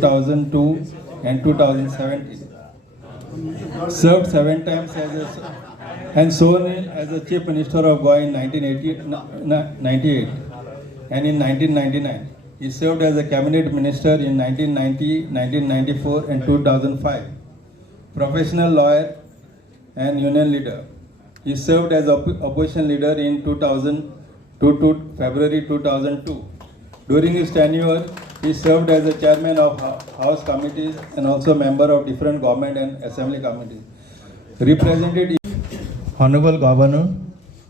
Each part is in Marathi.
2002 and 2017. Served 7 times and sworn in as the Chief Minister of Goa in 1998 and in 1999. He served as a Cabinet Minister in 1990, 1994 and 2005. Professional lawyer and union leader. He served as opposition leader in 2000 to February 2002. During his tenure, he served as the chairman of House committees and also member of different government and assembly committees. Represented Honorable Governor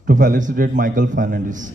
to felicitate Michael Fernandez.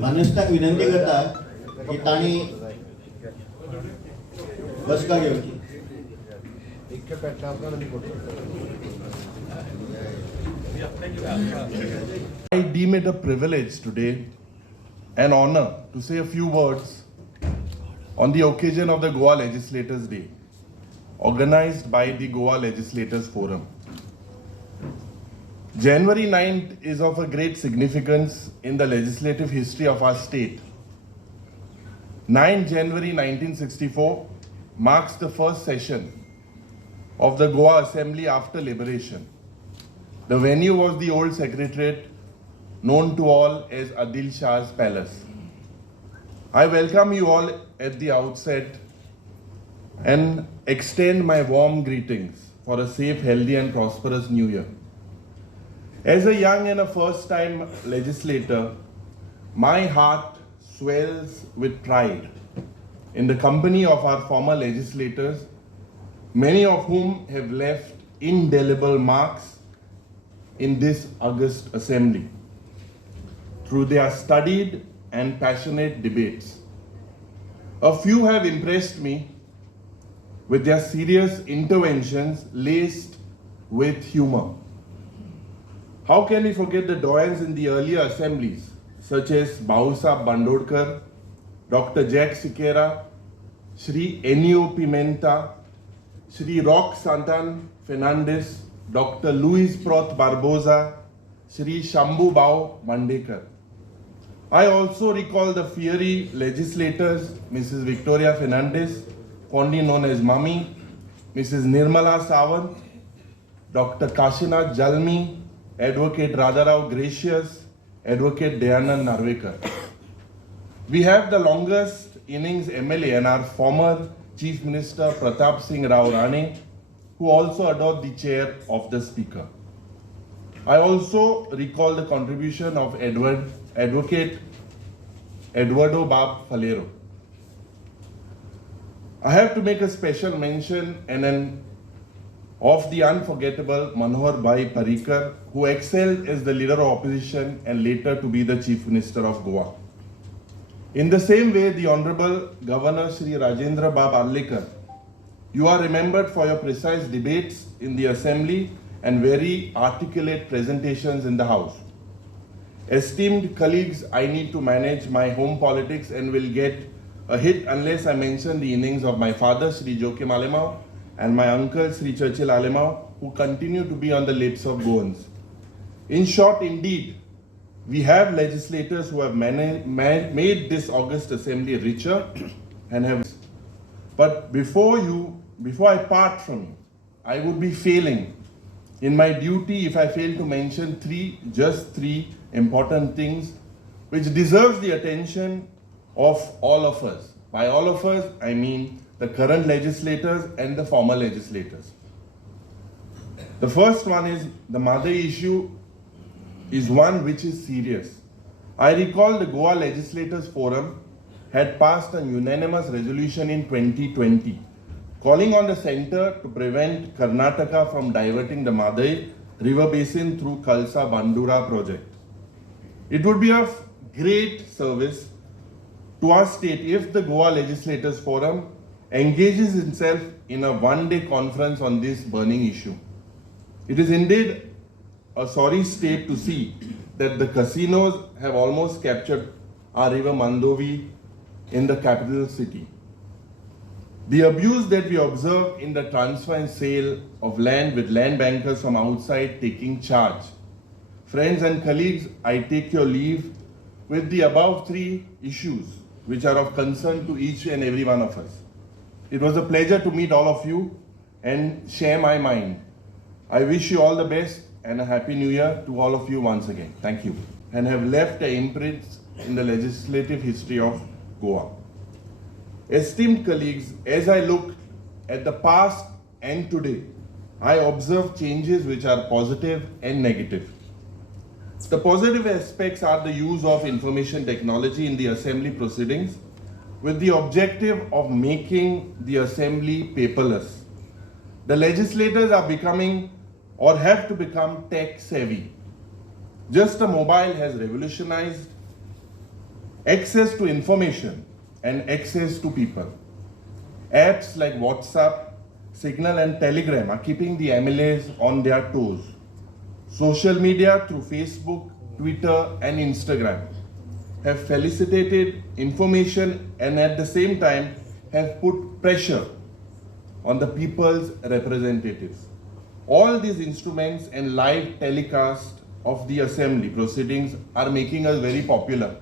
मान्यस्थाक विनंती करता की ताणी बसका घेवची. I deem it a privilege today, an honor to say a few words on the occasion of the Goa Legislators Day, organized by the Goa Legislators Forum. January 9th is of a great significance in the legislative history of our state. 9 January 1964 marks the first session of the Goa Assembly after liberation. The venue was the old secretariat known to all as Adil Shah's Palace. I welcome you all at the outset and extend my warm greetings for a safe, healthy and prosperous new year. As a young and a first-time legislator, my heart swells with pride in the company of our former legislators, many of whom have left indelible marks in this august assembly through their studied and passionate debates. A few have impressed me with their serious interventions laced with humor. How can we forget the doyens in the earlier assemblies, such as Bahusab Bandodkar, Dr. Jack Sikera, Shri Ennio Pimenta, Shri Roque Santan Fernandez, Dr. Luis Proth Barbosa, Shri Shambhu Bao Mandekar. I also recall the fiery legislators, Mrs. Victoria Fernandez, fondly known as Mummy, Mrs. Nirmala Sawant, Dr. Kashinath Jalmi, Advocate Radharao Gracious, Advocate Dayanand Narvekar. We have the longest innings MLA and our former Chief Minister Pratap Singh Rao Rane, who also adored the chair of the Speaker. I also recall the contribution of Advocate Eduardo Bab Falero. I have to make a special mention of the unforgettable Manohar Bhai Parrikar, who excelled as the leader of opposition and later to be the Chief Minister of Goa. In the same way, the Honorable Governor Shri Rajendra Bab Arlekar, you are remembered for your precise debates in the Assembly and very articulate presentations in the House. Esteemed colleagues, I need to manage my home politics and will get a hit unless I mention the innings of my father, Shri Yuri Alemao, and my uncle Sri Churchill Alemao, who continue to be on the lips of Goans. In short, indeed, we have legislators who have made this August Assembly richer and have. But before I part from you, I would be failing in my duty if I fail to mention just three important things which deserves the attention of all of us. By all of us, I mean the current legislators and the former legislators. The first one is the Mhadei issue is one which is serious. I recall the Goa Legislators Forum had passed a unanimous resolution in 2020 calling on the centre to prevent Karnataka from diverting the Mhadei river basin through Kalsa Bandura project. It would be of great service to our state if the Goa Legislators Forum engages itself in a one-day conference on this burning issue. It is indeed a sorry state to see that the casinos have almost captured our river Mandovi in the capital city. The abuse that we observe in the transfer and sale of land with land bankers from outside taking charge. Friends and colleagues, I take your leave with the above three issues which are of concern to each and every one of us. It was a pleasure to meet all of you and share my mind. I wish you all the best and a happy new year to all of you once again. Thank you. And have left an imprint in the legislative history of Goa. Esteemed colleagues, as I look at the past and today, I observe changes which are positive and negative. The positive aspects are the use of information technology in the assembly proceedings with the objective of making the assembly paperless. The legislators are becoming or have to become tech savvy. Just a mobile has revolutionized access to information and access to people. Apps like WhatsApp, Signal and Telegram are keeping the MLAs on their toes. Social media through Facebook, Twitter and Instagram have facilitated information and at the same time have put pressure on the people's representatives. All these instruments and live telecast of the assembly proceedings are making us very popular.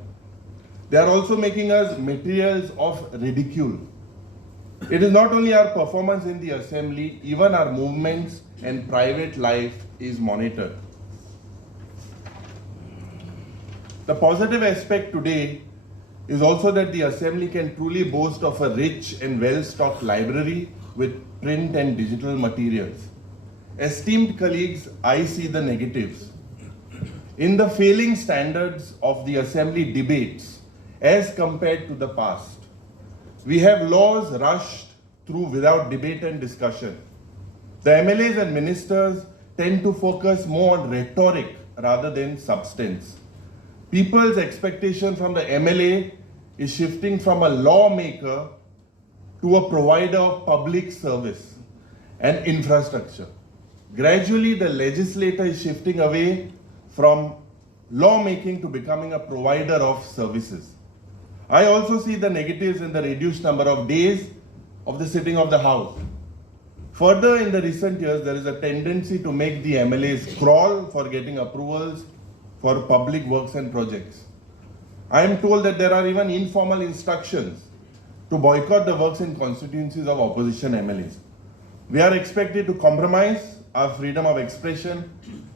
They are also making us materials of ridicule. It is not only our performance in the assembly, even our movements and private life is monitored. The positive aspect today is also that the assembly can truly boast of a rich and well-stocked library with print and digital materials. Esteemed colleagues, I see the negatives. In the failing standards of the assembly debates as compared to the past, we have laws rushed through without debate and discussion. The MLAs and ministers tend to focus more on rhetoric rather than substance. People's expectation from the MLA is shifting from a lawmaker to a provider of public service and infrastructure. Gradually, the legislator is shifting away from lawmaking to becoming a provider of services. I also see the negatives in the reduced number of days of the sitting of the House. Further, in the recent years, there is a tendency to make the MLAs crawl for getting approvals for public works and projects. I am told that there are even informal instructions to boycott the works in constituencies of opposition MLAs. We are expected to compromise our freedom of expression,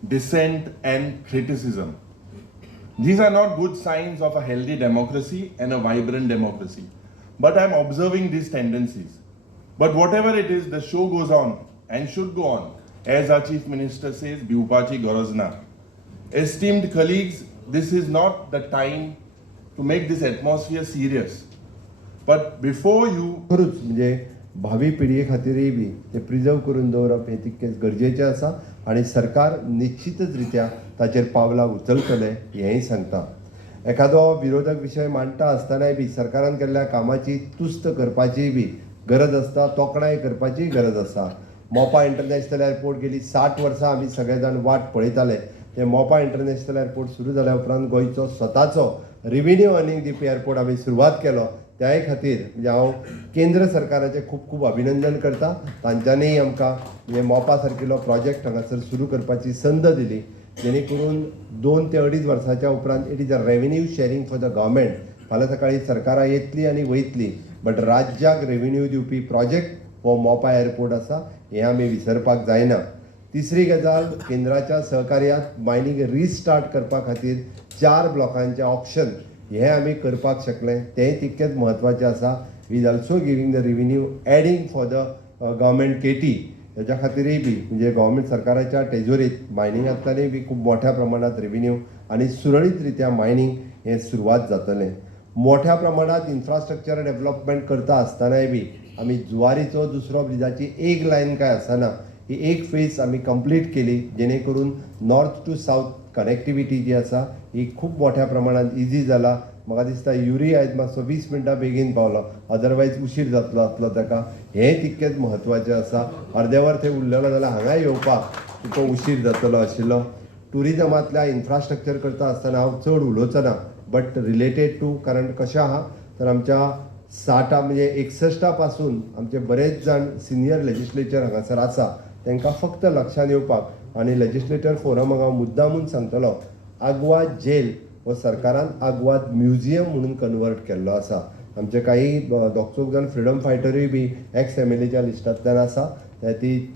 dissent and criticism. These are not good signs of a healthy democracy and a vibrant democracy. But I am observing these tendencies. But whatever it is, the show goes on and should go on. As our Chief Minister says, Biupachi Gorozna. Esteemed colleagues, this is not the time to make this atmosphere serious. But before you... खरूच म्हणजे भावी पिढये खातीरय बी ते प्रिजर्व करून दवरप हें तितकेंच गरजेचें आसा आनी सरकार निश्चितच रित्या ताचेर पावलां उचलतले हेंय सांगता. एखादो विरोधक विशय मांडटा आसतनाय बी सरकारान केल्ल्या कामाची तुस्त करपाची बी गरज आसता, तोखणाय करपाची गरज आसा. मोपा इंटरनॅशनल एअरपोर्ट गेली 60 वर्सां आमी सगळे जाण वाट पळयताले. ते मोपा इंटरनॅशनल एअरपोर्ट सुरू जाल्या उपरांत गोंयचो स्वताचो रेव्हेन्यू अर्निंग दिवपी एअरपोर्ट आमी सुरवात केलो. त्याय खातीर म्हणजे हांव केंद्र सरकाराचें खूब खूब अभिनंदन करता. तांच्यांनी आमकां म्हणजे मोपा सारकिलो प्रोजेक्ट हांगासर सुरू करपाची संद दिली, जेणे करून 2 ते 2.5 वर्साच्या उपरांत it is a revenue sharing for the government. फाल्यां सकाळी सरकारां येतली आनी वयतली, बट राज्याक रेव्हेन्यू दिवपी प्रोजेक्ट हो मोपा एअरपोर्ट आसा, हें आमी विसरपाक जायना. तिसरी गजाल, केंद्राच्या सहकार्यांत मायनिंग रिस्टार्ट करपा खातीर 4 ब्लॉकांचें ऑप्शन हें आमी करपाक शकले, तें तितकेंच म्हत्वाचें आसा. वीज also giving the revenue adding for the government केटी. त्याच्या खातीरय बी म्हणजे गव्हर्मेंट सरकाराच्या टेजोरीत मायनिंगांतल्यानय बी खूब मोठ्या प्रमाणात रेव्हेन्यू आनी सुरळीत रित्या मायनिंग हें सुरवात जातलें. मोठ्या प्रमाणात इन्फ्रास्ट्रक्चर डेव्हलपमेंट करता आसतनाय बी आमी जुवारीचो दुसरो ब्रिजाची एक लायन काय आसना, ही एक फेज आमी कंप्लीट केली, जेणे करून नॉर्थ टू सावथ कनेक्टिविटी जी आसा ही खूब मोठ्या प्रमाणात इजी जाला. म्हाका दिसता युरी आयज मातसो 20 मिनटां बेगीन पावलो, अदरवायज उशीर जातलो आसलो ताका. हें तितकेंच म्हत्वाचें आसा. अर्दे वर थंय उरलेलो जाल्यार हांगा येवपाक तुका उशीर जातलो आशिल्लो. टुरिजमांतल्या इन्फ्रास्ट्रक्चर करता आसतना हांव चड उलोवचो ना, बट रिलेटेड टू, कारण कशें आहा तर आमच्या 60 म्हणजे 61 पासून आमचे बरेच जाण सिनियर लेजिस्लेचर हांगासर आसा, तांकां फक्त लक्षांत येवपाक आनी लेजिस्लेटर फोरम हांगा मुद्दामून सांगतलो, आग्वाद जेल हो सरकारान आग्वाद म्युझियम म्हणून कन्वर्ट केल्लो आसा. आमचे काही दोग जाण फ्रिडम फायटरूय बी एक्स MLAच्या लिस्टांतल्यान आसा,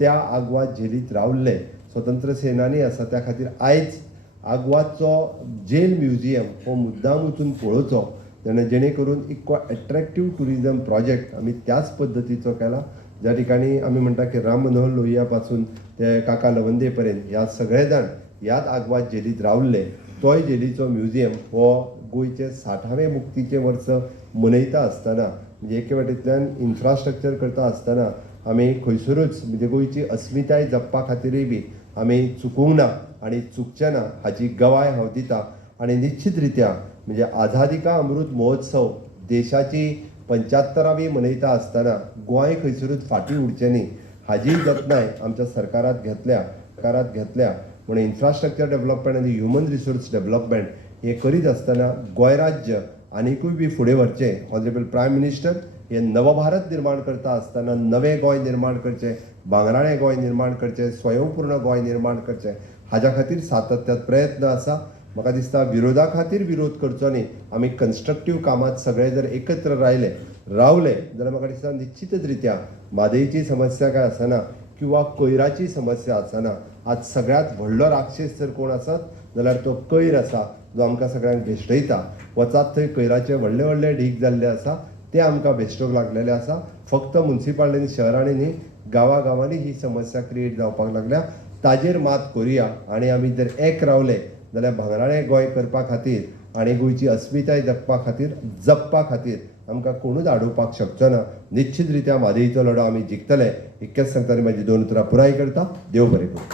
त्या आग्वाद जेलींत रावल्ले स्वतंत्र सेनानी आसा. त्या खातीर आयज आग्वादचो जेल म्युझियम हो मुद्दाम वचून पळोवचो, जेणे करून एक एट्रॅक्टीव टुरिजम प्रोजेक्ट आमी त्याच पद्दतीचो केला, ज्या ठिकाणी आमी म्हणटा की राम मनोहर लोहिया पासून ते काका लवंदे पर्यंत ह्या सगळे जाण ह्याच आग्वाद जेलींत रावल्ले. तोय जेलीचो म्युझियम हो गोंयचे 60वें मुक्तीचें वर्स मनयता आसतना म्हणजे एके वाटेंतल्यान इन्फ्रास्ट्रक्चर करता आसतना आमी खंयसरूच म्हणजे गोंयची अस्मिताय जपपा खातीरय बी आमी चुकूंक ना आनी चुकचे ना हाची गवाय हांव दिता. आनी निश्चित रित्या म्हणजे आझादी का अमृत महोत्सव देशाची 75वी मनयता आसतना गोंय खंयसरूच फाटीं उरचें न्ही हाजी जतनाय आमच्या सरकारात घेतल्या. म्हणून इन्फ्रास्ट्रक्चर डेव्हलपमेंट आनी ह्युमन रिसोर्स डेव्हलपमेंट हे करीत आसतना गोंय राज्य आनीकूय बी फुडें व्हरचें. ऑनरेबल प्रायम मिनिस्टर हे नवभारत निर्माण करता आसतना नवें गोंय निर्माण करचें, भांगराळें गोंय निर्माण करचें, स्वयंपूर्ण गोंय निर्माण करचें, हाज्या खातीर सातत्यात प्रयत्न आसा. म्हाका दिसता विरोधा खातीर विरोध करचो न्ही, आमी कन्स्ट्रक्टीव कामात सगळे जर एकत्र रावले जाल्यार म्हाका दिसता निश्चितच रित्या म्हादईची समस्या काय आसना किंवा कोयराची समस्या आसना. आज सगळ्यात व्हडलो राक्षस जर कोण आसत जाल्यार तो कोयर आसा, जो आमकां सगळ्यांक भेश्टयता. वचात थंय कोयराचे व्हडले व्हडले ढीग जाल्ले आसा, ते आमकां भेश्टोवंक लागलेले आसा. फक्त मुन्सिपालिटी शहरांनी न्ही, गांवांनी ही समस्या क्रिएट जावपाक लागल्या. ताजेर मात करुया आनी आमी जर एक रावले जाल्यार भांगराळें गोंय करपा खातीर आनी गोंयची अस्मिताय जपपा खातीर आमकां कोणूच आडोवपाक शकचो ना. निश्चित रित्या म्हादईचो लढो आमी जिखतले. इतकेंच सांगताना म्हाजी 2 उतरां पुराय करता. देव बरें करूं.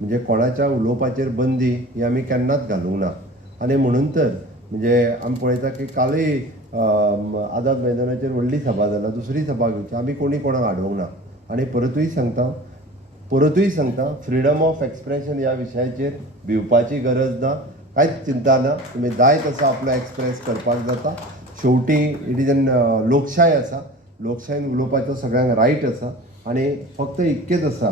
म्हणजे कोणाच्या उलोवपाचेर बंदी ही आमी केन्नाच घालूंक ना. आनी म्हणून तर म्हणजे आमी पळयता की कालय आझाद मैदानाचेर व्हडली सभा जाल्या, दुसरी सभा घेवची, आमी कोणी कोणाक आडोवंक ना. आनी परतूय सांगता फ्रिडम ऑफ एक्सप्रेशन ह्या विशयाचेर भिवपाची गरज ना, कांयच चिंता ना. तुमी जाय तसो आपलो एक्सप्रेस करपाक जाता. शेवटी इट इज एन लोकशाय आसा, लोकशायेन उलोवपाचो सगळ्यांक रायट आसा. आनी फक्त इतकेंच आसा,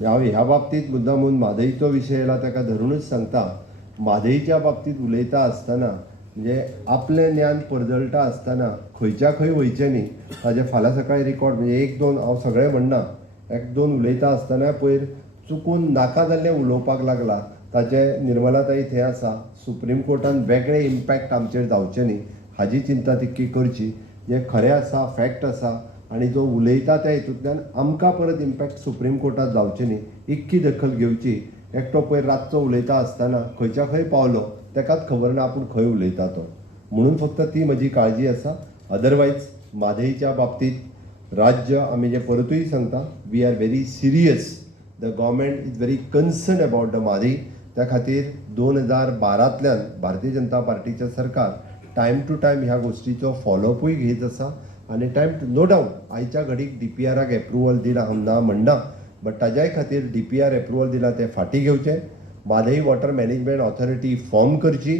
हांव ह्या बाबतींत मुद्दामून म्हादईचो विशय येयला ताका धरूनच सांगता. म्हादईच्या बाबतींत उलयता आसतना म्हणजे आपलें ज्ञान परजळटा आसतना खंयच्या खंय वयचें न्ही. ताजे फाल्यां सकाळी रिकॉर्ड म्हणजे 1-2 हांव सगळें म्हणना, 1-2 उलयता आसतना पयर चुकून नाका जाल्लें उलोवपाक लागला, ताचे निर्मलाताई थंय आसा. सुप्रीम कोर्टान वेगळे इम्पॅक्ट आमचेर जावचे न्ही हाजी चिंता तितकी करची. जें खरें आसा, फॅक्ट आसा आनी जो उलयता त्या हितूंतल्यान आमकां परत इम्पॅक्ट सुप्रीम कोर्टात जावचे न्ही, इतकी दखल घेवची. एकटो पयर रातचो उलयता आसतना खंयच्या खंय पावलो ताकाच खबर ना आपूण खंय उलयता तो. म्हणून फक्त ती म्हजी काळजी आसा. अदरवायज म्हादईच्या बाबतींत राज्य आमी जें परतूय सांगता, we are very serious. The government is very concern about the Mhadei. त्या खातीर 2012तल्यान भारतीय जनता पार्टीचें सरकार टायम टू टायम ह्या गोश्टीचो फॉलोअपूय घेत आसा. आनी टायम टू नो डावट आयच्या घडीक DPRाक एप्रुवल दिला हांव ना म्हणना, बट ताज्याय खातीर DPR एप्रुवल दिला तें फाटीं घेवचें. Mhadei water management authority form करची.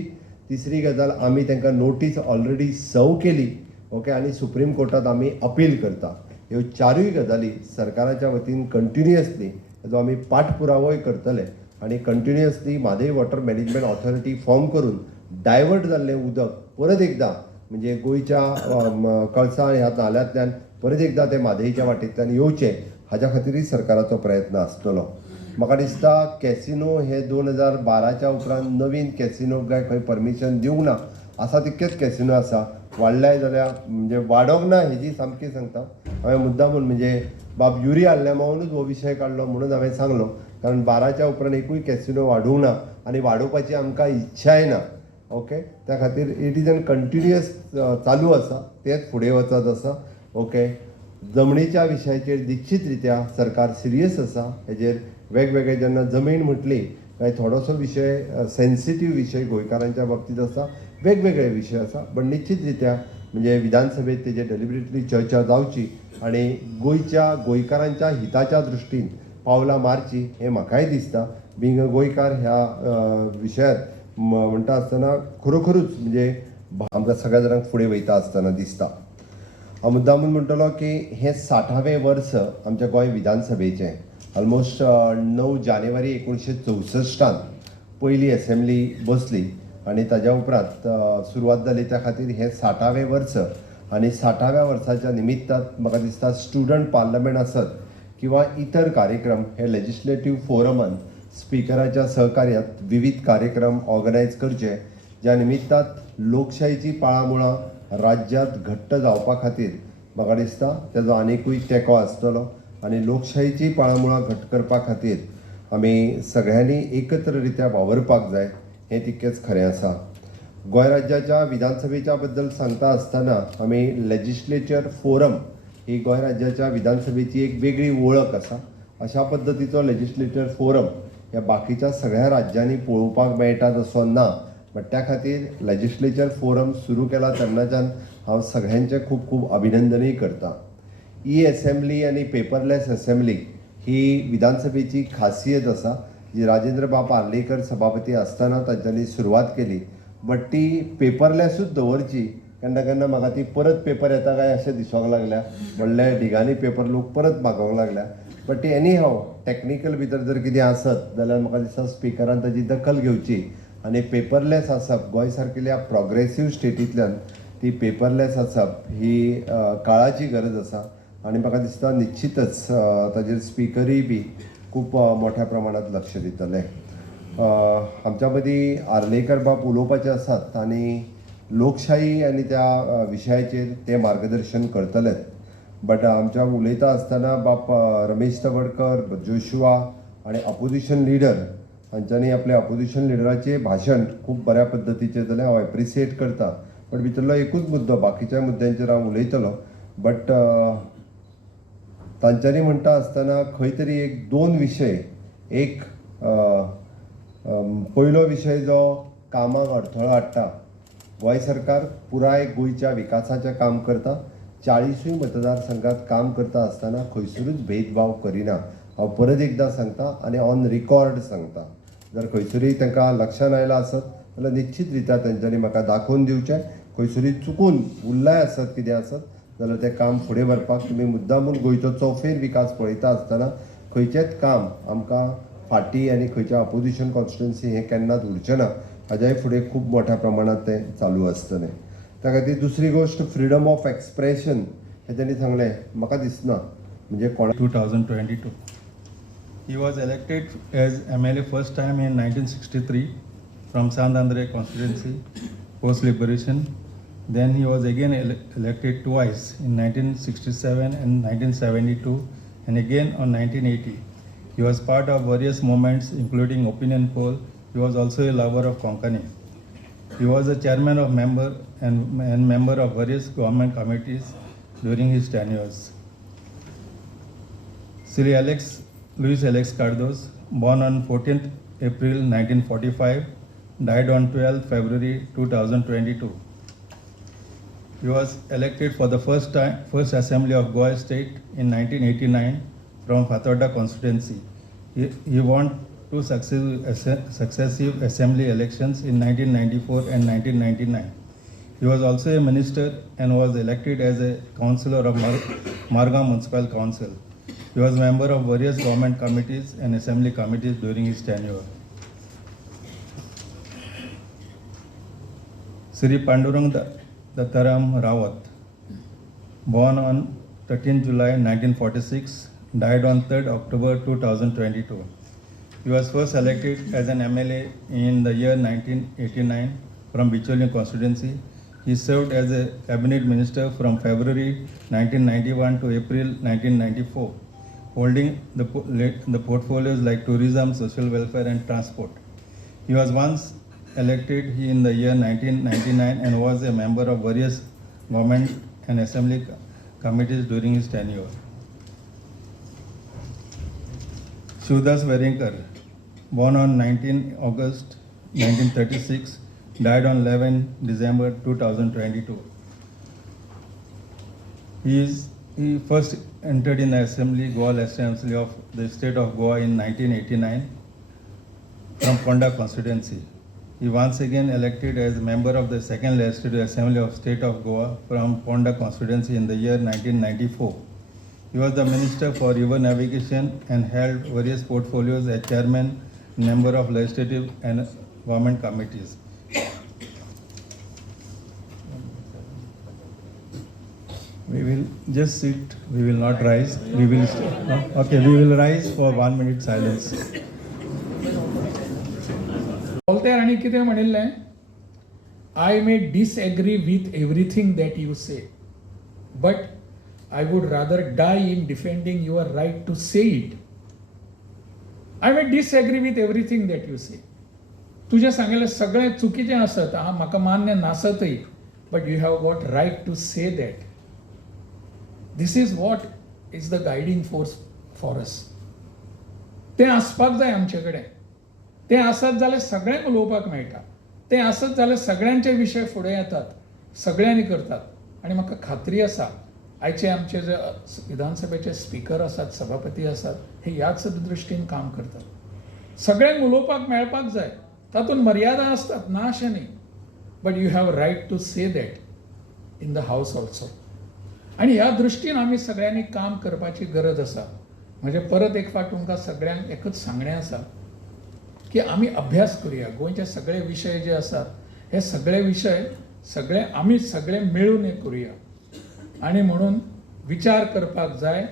तिसरी गजाल, आमी तांकां नोटीस ऑलरेडी सर्व केली ओके, आणि सुप्रीम कोर्टात आमी अपील करता. ह्यो चारूय गजाली सरकाराच्या वतीन कंटिन्युअसली हेजो आमी पाठपुरावोय करतले आनी continuously Mhadei water management authority form करून डायवर्ट जाल्लें उदक परत एकदां म्हणजे गोंयच्या कळसा ह्या नाल्यांतल्यान परत एकदां ते म्हादयच्या वाटेंतल्यान येवचें हाच्या खातीरय सरकाराचो प्रयत्न आसतलो. म्हाका दिसता कॅसिनो हे 2012च्या उपरांत नवीन कॅसिनोक काय खंय परमिशन दिवंक ना. आसा तितकेच कॅसिनो आसा, वाडल्याय जाल्यार म्हणजे वाडोंक ना हेजी सामकी सांगता. हांवें मुद्दामून म्हणजे बाब युरी आल्लेमावनूच हो विशय काडलो म्हणून हांवें सांगलो, कारण 12च्या उपरांत एकूय कॅसिनो वाडूंक ना आनी वाडोवपाची आमकां इच्छाय ना. ओके, त्या खातीर इट इज एन कंटिन्युअस चालू आसा, तेच फुडें वचत आसा. ओके, जमनीच्या विशयाचेर निश्चित रित्या सरकार सिरियस आसा. हेजेर वेगवेगळे जेन्ना जमीन म्हटली काय थोडोसो विशय सेन्सिटीव विशय गोंयकारांच्या बाबतींत आसा, वेगवेगळे विशय आसा, पण निश्चित रित्या म्हणजे विधानसभेत तेजेर डेलिब्रेटली चर्चा जावची आनी गोंयच्या गोंयकारांच्या हिताच्या दृश्टीन पावलां मारची हें म्हाकाय दिसता. बिंग गोंयकार ह्या विशयांत म्हणटा आसतना खरोखरूच म्हणजे आमकां सगळ्या जाणांक फुडें वयता आसतना दिसता. हांव मुद्दामून म्हणटलो की हें 60वें वर्स आमच्या गोंय विधानसभेचें. ऑलमोस्ट 9 जानेवारी 1964 पयली असेंब्ली बसली आनी ताज्या उपरांत सुरवात जाली. त्या खातीर हें 60वें वर्स आनी 60व्या वर्साच्या निमित्तान म्हाका दिसता स्टुडंट पार्लमेंट आसत किंवा इतर कार्यक्रम हे लेजिस्लेटिव्ह फोरमान स्पिकराच्या सहकार्यात विविध कार्यक्रम ऑर्गनायज करचे, ज्या निमित्तान लोकशायेची पाळामुळां राज्यांत घट्ट जावपा खातीर म्हाका दिसता तेजो आनिकूय तेंको आसतलो आनी लोकशायेची पाळामुळां घट्ट करपा खातीर आमी सगळ्यांनी एकत्र रित्या वावरपाक जाय हें तितकेंच खरें आसा. गोंय राज्याच्या विधानसभेच्या बद्दल सांगता आसतना आमी लेजिस्लेचर फोरम ही गोंय राज्याच्या विधानसभेची एक वेगळी वळख आसा. अशा पद्दतीचो लेजिस्लेचर फोरम ह्या बाकीच्या सगळ्या राज्यांनी पळोवपाक मेळटा तसो ना. बट त्या खातीर लेजिस्लेचर फोरम सुरू केला तेन्नाच्यान हांव सगळ्यांचें खूब खूब अभिनंदनय करता. ई असेंब्ली आनी पेपरलेस असेंब्ली ही विधानसभेची खासियत आसा, जी राजेंद्र बाब आर्लेकर सभापती आसतना तांच्यांनी सुरवात केली. बट ती पेपरलेसूच दवरची. केन्ना केन्ना म्हाका ती परत पेपर येता काय अशें दिसोंक लागल्या, व्हडल्या ढिगांनी पेपर लोक परत मागोवंक लागल्या. बट ती एनी हाव टॅक्निकल भितर जर कितें आसत जाल्यार म्हाका दिसता स्पिकरान ताची दखल घेवची आनी पेपरलेस आसप गोंय सारकिल्ल्या प्रोग्रेसीव स्टेटींतल्यान ती पेपरलेस आसप ही काळाची गरज आसा आनी म्हाका दिसता निश्चितच ताजेर स्पिकरूय बी खूब मोठ्या प्रमाणांत लक्ष दितले. आमच्या मदीं आर्लेकर बाब उलोवपाचे आसात आनी लोकशाही आनी त्या विशयाचेर ते मार्गदर्शन करतलेच. बट आमच्या उलयता आसतना बाब रमेश तवडकर, जोशुआ आनी अपोजिशन लिडर हांच्यांनी आपल्या अपोजिशन लिडराचें भाशण खूब बऱ्या पद्दतीचें जालें, हांव एप्रिसिएट करता. बट भितरलो एकूच मुद्दो, बाकीच्या मुद्द्यांचेर हांव उलयतलो. बट तांच्यांनी म्हणटा आसतना खंय तरी एक 2 विशय, एक पयलो विशय जो कामाक अडथळो हाडटा. गोंय सरकार पुराय गोंयच्या विकासाचें काम करता, 40 मतदारसंघात काम करता आसतना खंयसरूच भेदभाव करिना. हांव परत एकदां सांगता आनी ऑन रिकॉर्ड सांगता. जर खंयसरूय तांकां लक्षांत आयला आसत जाल्यार निश्चित रित्या तांच्यांनी म्हाका दाखोवन दिवचें. खंयसरूय चुकून उरलाय आसत कितें आसत जाल्यार तें काम फुडें व्हरपाक तुमी मुद्दामून गोंयचो चौफेर विकास पळयता आसतना खंयचेंच काम आमकां फाटीं आनी खंयच्या अपोजिशन कॉन्स्टिट्युएन्सी हें केन्नाच उरचें ना. हाज्याय फुडें खूब मोठ्या प्रमाणांत तें चालू आसतलें. त्या खातीर दुसरी गोश्ट फ्रिडम ऑफ एक्सप्रेशन हें तेणी सांगलें. म्हाका दिसना म्हणजे 2022. He was elected as MLA first time in 1963 from Sandandre constituency post liberation. Then he was again elected twice in 1967 and 1972 and again on 1980. He was part of various movements including opinion poll. He was also a lover of Konkani. He was the chairman of member of various government committees during his tenures. Sri Luis Alex Cardoz, born on 14th April 1945, died on 12th February 2022. He was elected for the first Assembly of Goa State in 1989 from Fathoda constituency. He won 2 successive Assembly elections in 1994 and 1999. He was also a minister and was elected as a councillor of Margam Municipal Council. He was member of various government committees and assembly committees during his tenure. Sri Pandurang Dattaram Rawat, born on 13 July 1946, died on 3rd October 2022. He was first elected as an MLA in the year 1989 from Bicholi constituency. He served as a cabinet minister from February 1991 to April 1994, holding the portfolios like tourism, social welfare and transport. He was once elected in the year 1999 and was a member of various government and assembly committees during his tenure. Shivdas Verinkar, born on 19 August 1936, died on 11 December 2022. He first entered in the Assembly, Goa Assembly of the state of Goa in 1989 from Ponda constituency. He once again elected as a member of the second Legislative Assembly of state of Goa from Ponda constituency in the year 1994. He was the Minister for River Navigation and held various portfolios as chairman, member of legislative and government committees. We will just sit, we will not rise, we will okay, we will rise for 1 minute silence. बोलते आणि कितें म्हणिल्लें, I may disagree with everything that you say, but I would rather die in defending your right to say it. I may disagree with everything that you say. तुझे सांगिल्लें सगळें चुकीचें आसत, म्हाका मान्य नासतय, but you have got right to say that. This is what is the guiding force for us. तें आसपाक जाय आमचे कडेन. तें आसत जाल्यार सगळ्यांक उलोवपाक मेळटा. तें आसत जाल्यार सगळ्यांचे विशय फुडें येतात, सगळ्यांनी करतात. आनी म्हाका खात्री आसा आयचे आमचे जे विधानसभेचे स्पीकर आसात, सभापती आसात, हे ह्याच दृश्टीन काम करतात. सगळ्यांक उलोवपाक मेळपाक जाय. तातूंत मर्यादा आसतात, ना अशें न्ही. But you have right to say that in the house also. आणि ह्या दृश्टीन आमी सगळ्यांनी काम करपाची गरज आसा. म्हणजे परत एक फावट तुमकां सगळ्यांक एकच सांगणें आसा की आमी अभ्यास करुया. गोंयचे सगळे विशय जे आसात, हे सगळे विशय आमी सगळे मेळून हे करुया. आणि म्हणून विचार करपाक जाय,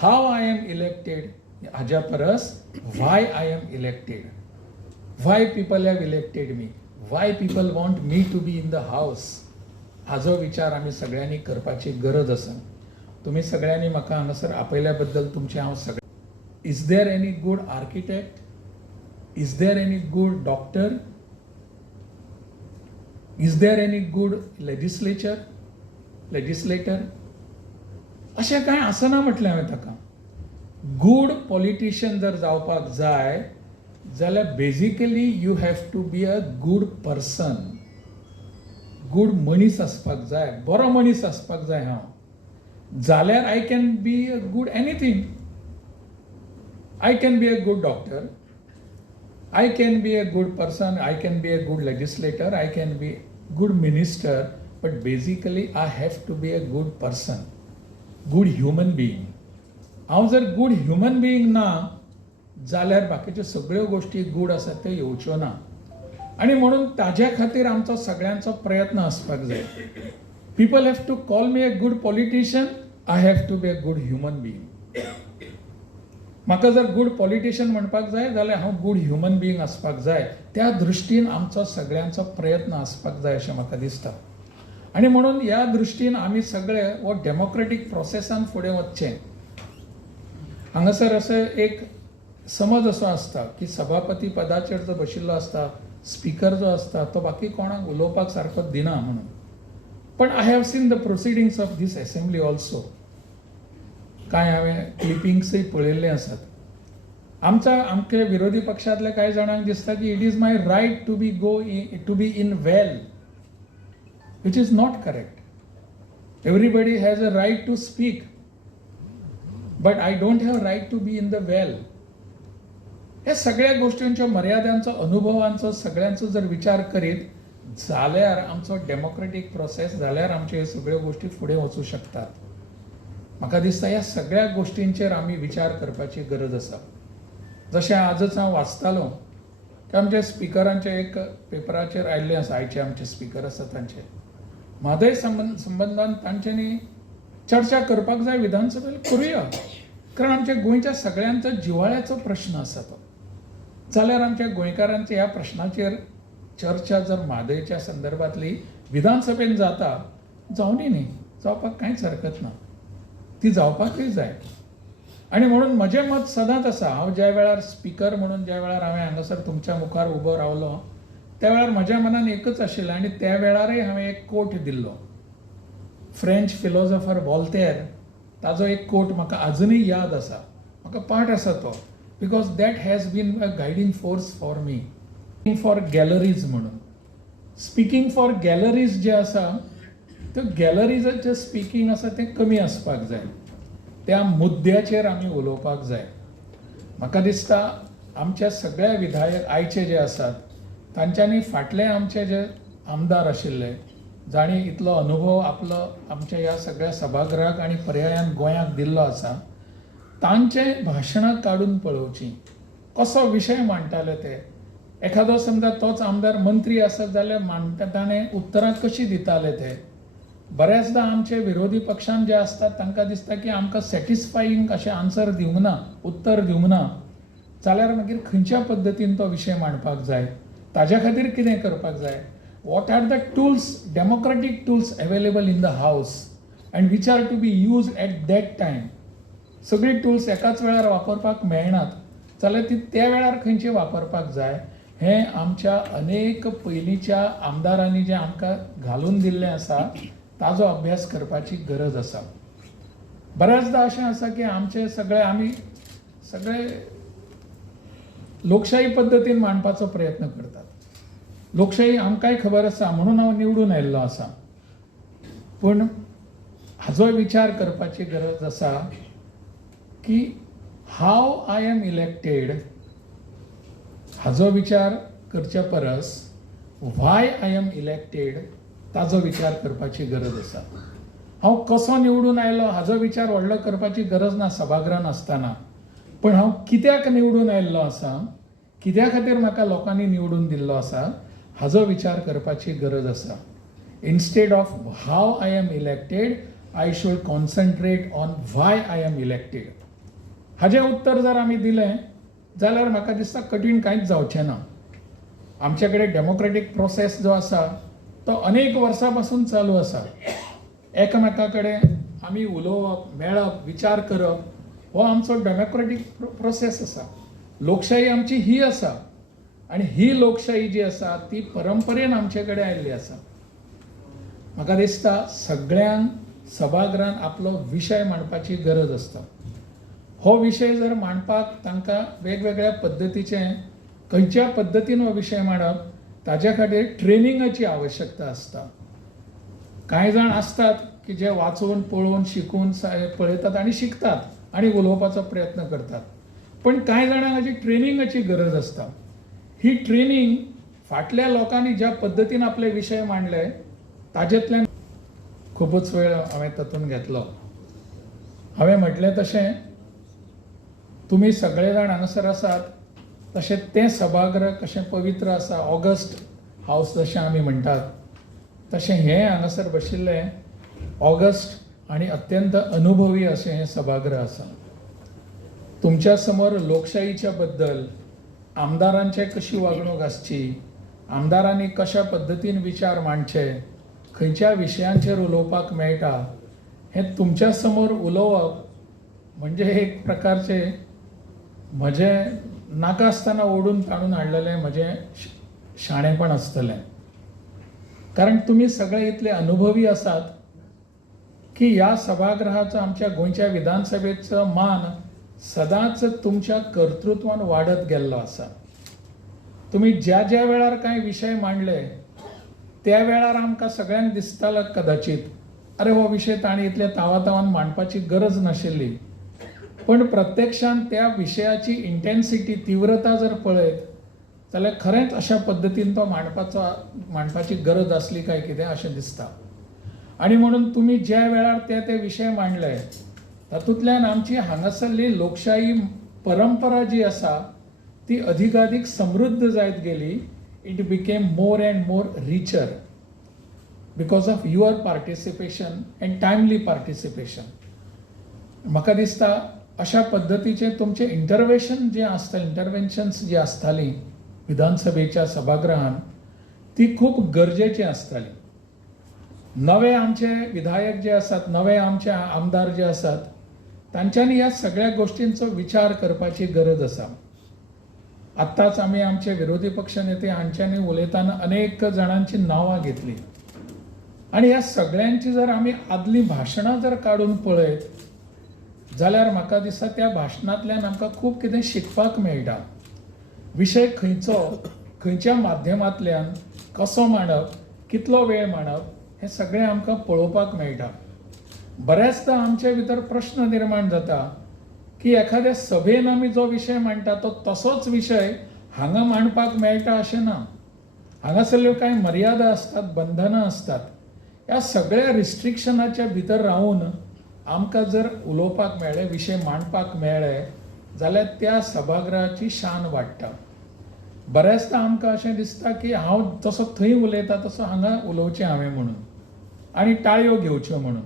हाव आय एम इलेक्टेड हाज्या परस why I am elected. Why people have elected me, why people want me to be in the house. हाजो विचार आमी सगळ्यांनी करपाची गरज आसा. तुम्ही सगळ्यांनी म्हाका हांगासर आपयल्या बद्दल तुमचे हांव सगळे. Is there any good architect? Is there any good doctor? Is there any good legislator? अशें कांय आसना म्हटलें हांवें ताका. गूड पॉलिटिशियन जर जावपाक जाय जाल्यार basically you have to be a good person. Good मनीस आसपाक जाय, बरो मनीस आसपाक जाय हांव. जाल्यार I can be a good anything. I can be a good doctor, I can be a good person, I can be a good legislator, I can be a good minister, but basically I have to be a good person, good human being. हांव जर good human being ना जाल्यार बाकीच्यो सगळ्यो गोष्टी good आसात त्यो येवच्यो ना. आणि म्हणून ताज्या खातीर आमचो सगळ्यांचो प्रयत्न आसपाक जाय. People have to call me a good politician, I have to be a good human being. म्हाका जर गूड पॉलिटिशियन म्हणपाक जाय जाल्यार हांव गूड ह्युमन बिईंग आसपाक जाय. त्या दृश्टीन आमचो सगळ्यांचो प्रयत्न आसपाक जाय अशें म्हाका दिसता. आनी म्हणून ह्या दृश्टीन आमी सगळे हो डेमोक्रेटीक प्रोसेसान फुडें वचचें. हांगासर असो एक समज असो आसता की सभापती पदाचेर जो बशिल्लो आसता, स्पीकर जो आसता, तो बाकी कोणाक उलोवपाक सारको दिना म्हणून. पण I have seen the proceedings of this assembly also. कांय हांवें क्लिपिंग्सय पळयल्ले आसात. आमचे विरोधी पक्षांतल्या कांय जाणांक दिसता की it is my right to be in well, which is not correct. Everybody has a right to speak, but I don't have right to be in the well. हे सगळ्या गोष्टींच्या मर्यादांचो, अनुभवांचो, सगळ्यांचो जर विचार करीत जाल्यार आमचो डेमोक्रेटीक प्रोसेस जाल्यार आमच्यो ह्यो सगळ्यो गोश्टी फुडें वचूं शकतात. म्हाका दिसता ह्या सगळ्या गोश्टींचेर आमी विचार करपाची गरज आसा. जशें आजच हांव वाचतालो की आमच्या स्पिकरांचे एक पेपराचेर आयिल्लें आसा, आयचे आमचे स्पिकर आसा तांचे म्हादय संबंदान तांच्यांनी चर्चा करपाक जाय विधानसभेत करुया, कारण आमच्या गोंयच्या सगळ्यांचो जिव्हाळ्याचो प्रश्न आसा तो. जाल्यार आमच्या गोंयकारांच्या ह्या प्रश्नाचेर चर्चा जर म्हादयच्या संदर्भातली विधानसभेन जाता, जावनी न्ही, जावपाक कांयच हरकत ना, ती जावपाकूय जाय. आणि म्हणून म्हजें मत सदांच आसा, हांव ज्या वेळार स्पीकर म्हणून ज्या वेळार हांवें हांगासर तुमच्या मुखार उबो रावलो त्या वेळार म्हज्या मनान एकच आशिल्लें, आनी त्या वेळारय हांवें एक कोट दिल्लो. फ्रेंच फिलॉसॉफर वॉल्तेर ताजो एक कोट म्हाका अजुनूय याद आसा, म्हाका पाठ आसा तो, because that has been a guiding force for me. For galleries म्हणून स्पीकिंग फॉर गॅलरीज जे आसा त्यो गॅलरीजाचें स्पीकिंग आसा तें कमी आसपाक जाय, त्या मुद्द्याचेर आमी उलोवपाक जाय. म्हाका दिसता आमच्या सगळ्या विधायक आयचे जे आसात तांच्यांनी फाटले आमचे जे आमदार आशिल्ले, जाणी इतलो अनुभव आपलो आमच्या ह्या सगळ्या सभागृहाक आनी पर्यायान गोंयाक दिल्लो आसा, तांचे भाशणां काडून पळोवची, कसो विशय मांडटाले ते. एखादो समजा तोच आमदार मंत्री आसत जाल्यार मांडटाने उत्तरां कशीं दिताले ते. बऱ्याचदा आमचे विरोधी पक्षान जे असतात तांकां दिसता की आमकां सॅटिस्फाईंग अशें आन्सर दिवंक ना, उत्तर दिवंक ना, जाल्यार मागीर खंयच्या पद्दतीन तो विशय मांडपाक जाय, ताज्या खातीर कितें करपाक जाय, what are the tools, democratic tools available in the house and which are to be use at that time. सगळी टूल्स एकाच वेळार वापरपाक मेळनात, जाल्यार ती त्या वेळार खंयची वापरपाक जाय हें आमच्या अनेक पयलींच्या आमदारांनी जें आमकां घालून दिल्लें आसा ताजो अभ्यास करपाची गरज आसा. बऱ्याचदा अशें आसा की आमचे आमी सगळे लोकशाही पद्दतीन मांडपाचो प्रयत्न करतात. लोकशाही आमकांय खबर आसा म्हणून हांव निवडून आयिल्लो आसा, पूण हाजो विचार करपाची गरज आसा की हाव आय एम इलेक्टेड हाजो विचार करचे परस व्हाय आय एम इलेक्टेड ताजो विचार करपाची गरज आसा. हांव कसो निवडून आयलो हाजो विचार व्हडलो करपाची गरज ना सभागृहान आसतना, पण हांव कित्याक निवडून आयिल्लो आसा, कित्या खातीर म्हाका लोकांनी निवडून दिल्लो आसा हाजो विचार करपाची गरज आसा. Instead of how I am elected I should concentrate on why I am elected. हाजें उत्तर जर आमी दिलें जाल्यार म्हाका दिसता कठीण कांयच जावचें ना. आमचे कडेन डेमोक्रेटीक प्रोसेस जो आसा तो अनेक वर्सां पासून चालू आसा. एकामेका कडेन आमी उलोवप, मेळप, विचार करप हो आमचो डेमोक्रेटीक प्रोसेस आसा. लोकशाही आमची ही आसा आनी ही लोकशाही जी आसा ती परंपरेन आमचे कडेन आयिल्ली आसा. म्हाका दिसता सगळ्यांक सभागृहान आपलो विशय मांडपाची गरज आसता. हो विशय जर मांडपाक तांकां वेगवेगळ्या पद्दतीचें खंयच्या पद्दतीन हो विशय मांडप ताज्या खातीर ट्रेनिंगाची आवश्यकता आसता. कांय जाण आसतात की जे वाचून पळोवन शिकून पळयतात आनी शिकतात आनी उलोवपाचो प्रयत्न करतात, पण कांय जाणांक हाची ट्रेनिंगाची गरज आसता. ही ट्रेनिंग फाटल्या लोकांनी ज्या पद्दतीन आपले विशय मांडले ताजेंतल्यान खूबच वेळ हांवें तातूंत घेतलो. हांवें म्हटलें तशें तुमी सगळे जाण हांगासर आसात तशें तें सभागृह कशें पवित्र आसा, ऑगस्ट हावस जशें आमी म्हणटात तशें हें हांगासर बशिल्लें ऑगस्ट आनी अत्यंत अनुभवी अशें हें सभागृह आसा. तुमच्या समोर लोकशाहीच्या बद्दल, आमदारांचे कशी वागणूक आसची, आमदारांनी कशा पद्दतीन विचार मांडचे, खंयच्या विशयांचेर उलोवपाक मेळटा हें तुमच्या समोर उलोवप म्हणजे एक प्रकारचे म्हजें नाका आसतना ओडून ताणून हाडलेलें म्हजें शाणेपण आसतलें. कारण तुमी सगळे इतले अनुभवी आसात की ह्या सभागृहाचो आमच्या गोंयच्या विधानसभेचो मान सदांच तुमच्या कर्तृत्वान वाडत गेल्लो आसा. तुमी ज्या ज्या वेळार कांय विशय मांडले त्या वेळार आमकां सगळ्यांक दिसतालो कदाचित अरे हो विशय ताणी इतले तावातावान मांडपाची गरज नाशिल्ली, पण प्रत्यक्षान त्या विशयाची इंटेन्सिटी, तीव्रता जर पळयत जाल्यार खरेंच अशा पद्दतीन तो मांडपाची गरज आसली काय कितें अशें दिसता. आणि म्हणून तुम्ही ज्या वेळार ते विशय मांडले तातूंतल्यान आमची हांगासरली लोकशाही परंपरा जी आसा ती अधिकाधिक समृद्ध जायत गेली. It became more and more richer because of your participation and timely participation. म्हाका दिसता अशा पद्दतीचे तुमचे इंटरव्हेन्शन्स जी आसताली विधानसभेच्या सभागृहान ती खूप गरजेची आसताली. नवे आमचे विधायक जे आसात, नवे आमचे आमदार जे आसात, तांच्यांनी ह्या सगळ्या गोष्टींचो विचार करपाची गरज आसा. आत्ताच आमी आमचे विरोधी पक्ष नेते हांच्यांनी उलयतना अनेक जाणांची नांवां घेतली आणि ह्या सगळ्यांची जर आमी आदली भाशणां जर काडून पळयत जाल्यार म्हाका दिसता त्या भाशणांतल्यान आमकां खूब कितें शिकपाक मेळटा. विशय खंयच्या माध्यमांतल्यान कसो मांडप, कितलो वेळ मांडप, हे सगळें आमकां पळोवपाक मेळटा. बऱ्याचदा आमचे भितर प्रश्न निर्माण जाता की एखाद्या सभेन आमी जो विशय मांडटा तो तसोच विशय हांगा मांडपाक मेळटा अशें ना. हांगासरल्यो कांय मर्यादा आसतात, बंधनां असतात. ह्या सगळ्या रिस्ट्रिक्शनाच्या भितर रावून आमकां जर उलोवपाक मेळ्ळें, विशय मांडपाक मेळ्ळे जाल्यार त्या सभागृहाची शान वाडटा. बऱ्याचदा आमकां अशें दिसता की हांव जसो थंय उलयता तसो हांगा उलोवचें हांवें म्हणून आनी ताळयो घेवच्यो म्हणून.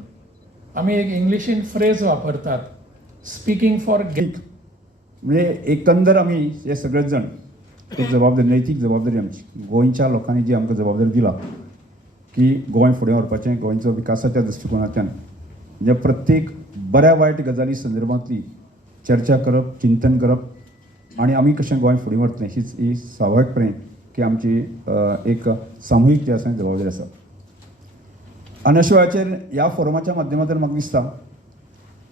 आमी एक इंग्लिशीन फ्रेज वापरतात, स्पीकिंग फॉर म्हणजे एकंदर आमी हे सगळे जण एक जबाबदारी, नैतीक जबाबदारी आमची गोंयच्या लोकांनी जी आमकां जबाबदारी दिला की गोंय फुडें व्हरपाचें, गोंयचो विकासाच्या दृश्टिकोनांतल्यान म्हणजे प्रत्येक बऱ्या वायट गजाली संदर्भांतली चर्चा करप, चिंतन करप आणि आमी कशें गोंय फुडें व्हरतलें ही स्वाभावीकपणे की आमची एक सामुहीक जी आसा जबाबदारी आसा. आनी अशा वेळाचेर ह्या फोरमाच्या माध्यमांतल्यान म्हाका दिसता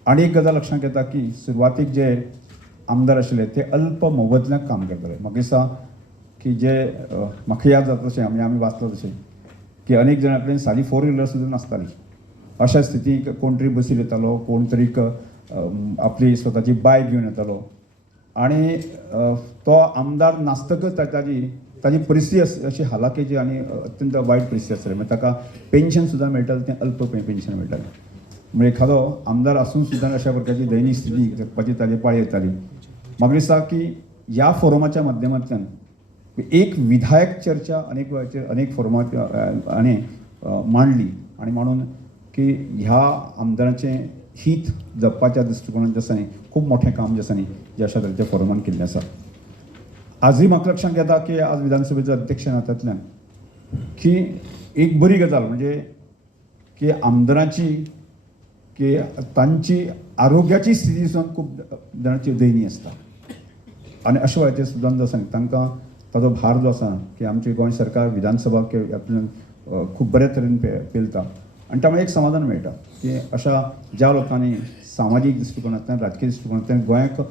आनी एक गजाल लक्षांत येता की सुरवातीक जे आमदार आशिल्ले ते अल्प मोबदल्याक काम करताले. म्हाका दिसता की जे म्हाका याद जाता तशें आमी वाचलो तशें की अनेक जाणां कडेन सादी 4 व्हिलर सुद्दां नासताली. अशा स्थितीक कोण तरी बसीर येतालो, कोण तरी आपली स्वताची बायक घेवन येतालो आणि तो आमदार नासतकच ताजी परिस्थिती अशी हालाकेची आणि अत्यंत वायट परिस्थिती आसताली. म्हणजे ताका पेन्शन सुद्दां मेळटालें तें अल्प पेन्शन मेळटालें. म्हणजे एखादो आमदार आसून सुद्दां अशा प्रकारची दैनीक स्थिती जगपाची ताजी पाळी येताली. म्हाका दिसता की ह्या फोरमाच्या माध्यमांतल्यान एक विधायक चर्चा अनेक फोरमात मांडली आणि म्हणून की ह्या आमदाराचें हित जपपाच्या दृश्टिकोनांत जे आसा न्ही खूब मोठें काम जे आसा न्ही जें अशा तरेच्या फोरमान केल्लें आसा. आजूय म्हाका लक्षांत येता की आज विधानसभेचो अध्यक्ष हातांतल्यान की एक बरी गजाल म्हणजे की आमदारांची की तांची आरोग्याची स्थिती सुद्दां खूब जाणांची दयनीय आसता आनी अशा वेळाचेर सुद्दां जो आसा तांकां ताजो भार जो आसा की आमची गोंय सरकार विधानसभा खूब बऱ्या तरेन पेलता आणि त्यामुळे एक समाधान मेळटा की अशा ज्या लोकांनी सामाजीक दृश्टिकोनांतल्यान राजकीय दृश्टिकोनांतल्यान गोंयाक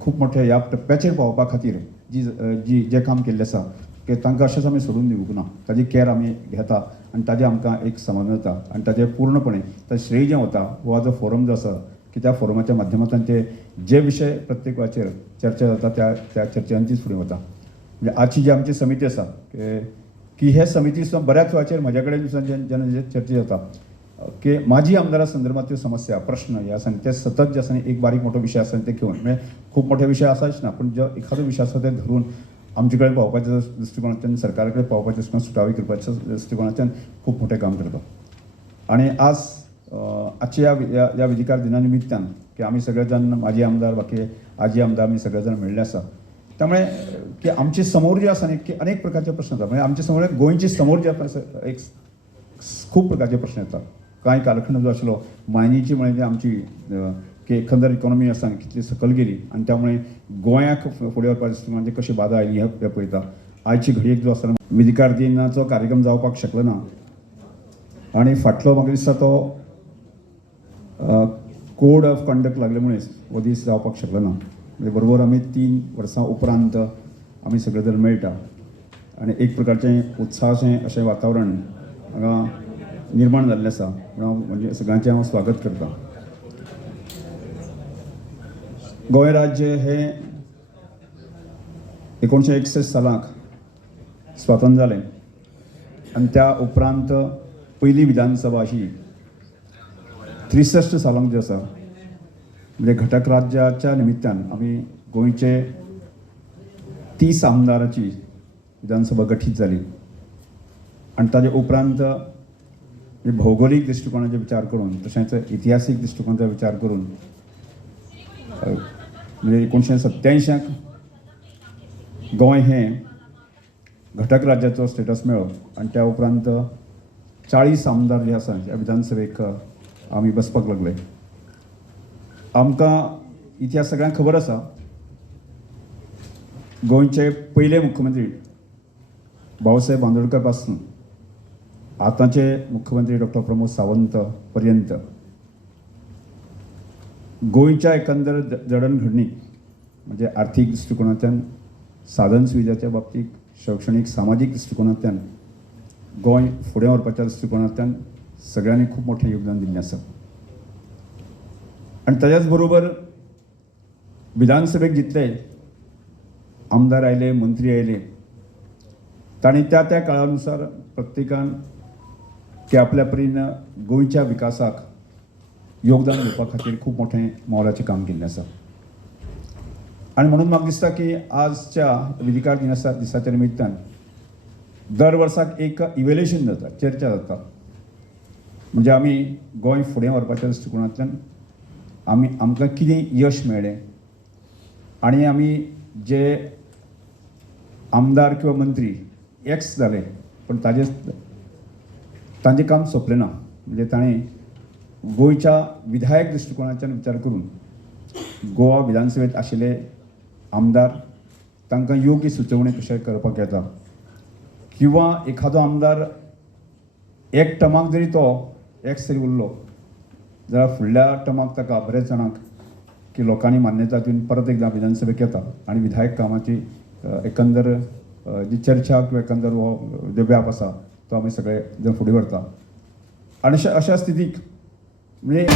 खूब मोठ्या ह्या टप्प्याचेर पावोवपा खातीर जें काम केल्लें आसा की तांकां अशेंच आमी सोडून दिवंक ना. ताजी कॅर आमी घेता आनी ताजें आमकां एक समाधान जाता आनी ताजें पूर्णपणे ताजें श्रेय जें वता हो जो फोरम जो आसा की त्या फोरमाच्या माध्यमांतल्यान ते जे विशय प्रत्येक वेळाचेर चर्चा जाता त्या चर्चांचीच फुडें वता. म्हणजे आजची जी आमची समिती आसा की हे समिती सुद्दां बऱ्याच वेळाचेर म्हज्या कडेन जेन्ना चर्चा जाता की माझी आमदारा संदर्भांतल्यो समस्या प्रश्न हे आसा ते सतत जे आसा एक बारीक मोठो विशय आसा ते घेवन म्हणजे खूब मोठे विशय आसाच ना पण जो एखादो विशय आसा ते धरून आमचे कडेन पावपाच्या दृश्टिकोनांतल्यान सरकारा कडेन पावपाच्या दृश्टिकोनांतल्यान सुटावी करपाच्या दृश्टिकोनांतल्यान खूब मोठें काम करता. आणि आज आजच्या ह्या विधिकार दिना निमित्तान की आमी सगळे जाण माजी आमदार बाकी आजी आमदार आमी सगळे जाण मेळ्ळे आसा त्यामुळे की आमचे समोर जे आसा न्ही की अनेक प्रकारचे प्रश्न येतात. म्हणजे आमचे समोर गोंयचे समोर जे एक खूब प्रकारचे प्रश्न येतात. कांय कालखंड जो आशिल्लो मायनीची म्हणजे आमची की एकंदर इकॉनॉमी आसा कितली सकल गेली आणि त्यामुळे गोंयाक फुडें वचपाच्या दृश्टिकोनांतल्यान कशी बाधा आयली हे पळयता. आयची घडयेक जो आसा विधिकार दिनाचो कार्यक्रम जावपाक शकलो ना आणि फाटलो म्हाका दिसता तो कोड ऑफ कंडक्ट लागले मुळेच हो दीस जावपाक शकलो ना. म्हणजे बरोबर आमी 3 वर्सां उपरांत आमी सगळे जण मेळटा आनी एक प्रकारचें उत्साहाचें अशें वातावरण हांगा निर्माण जाल्लें आसा. म्हणजे सगळ्यांचें हांव स्वागत करतां. गोंय राज्य हे 1961 सालाक स्वातंत्र्य जालें आनी त्या उपरांत पयली विधानसभा अशी 63 सालांक जी आसा म्हणजे घटक राज्याच्या निमित्तान आमी गोंयचे 30 आमदाराची विधानसभा गठीत जाली आनी ताजे उपरांत भौगोलीक दृश्टिकोनाचो विचार करून तशेंच इतिहासीक दृश्टिकोनाचो विचार करून म्हणजे 1987 गोंय हें घटक राज्याचो स्टेटस मेळ्ळो आनी त्या उपरांत 40 आमदार जे आसा ह्या विधानसभेक आमी बसपाक लागले. आमकां इतिहास सगळ्यांक खबर आसा. गोंयचे पयले मुख्यमंत्री भाऊसाहेब बांदोडकर पासून आतांचे मुख्यमंत्री डॉक्टर प्रमोद सावंत पर्यंत गोंयच्या एकंदर जडणघडणीक म्हणजे आर्थीक दृश्टिकोनांतल्यान, साधन सुविधाच्या बाबतींत, शैक्षणीक सामाजीक दृश्टिकोनांतल्यान गोंय फुडें व्हरपाच्या दृश्टिकोनांतल्यान सगळ्यांनी खूब मोठें योगदान दिल्लें आसा. आनी ताच्याच बरोबर विधानसभेक जितले आमदार आयले, मंत्री आयले, तांणी त्या त्या काळानुसार प्रत्येकान ते आपल्या परीन गोंयच्या विकासाक योगदान दिवपा खातीर खूब मोठें मोलाचें काम केल्लें आसा. आनी म्हणून म्हाका दिसता की आजच्या विधिकार दिसाच्या निमित्तान दर वर्साक एक इव्हॅल्युएशन जाता, चर्चा जाता. म्हणजे आमी गोंय फुडें व्हरपाच्या दृश्टिकोनांतल्यान आमकां कितें यश मेळ्ळें आनी आमी जे आमदार किंवा मंत्री एक्स जाले पण तांचें काम सोंपलें ना. म्हणजे ताणें गोंयच्या विधायक दृश्टिकोनाच्यान विचार करून गोवा विधानसभेंत आशिल्ले आमदार तांकां योग्य सुचोवणी कशें करपाक येता किंवा एखादो आमदार एक टर्माक जरी तो एक्स जरी उरलो जाल्यार फुडल्या टर्माक ताका बरेच जाणांक की लोकांनी मान्यता दिवन परत एकदां विधानसभेक येता आनी विधायक कामाची एकंदर जी चर्चा किंवा एकंदर हो जो व्याप आसा तो आमी सगळे जण फुडें व्हरता. आनी अशा स्थितीक म्हणजे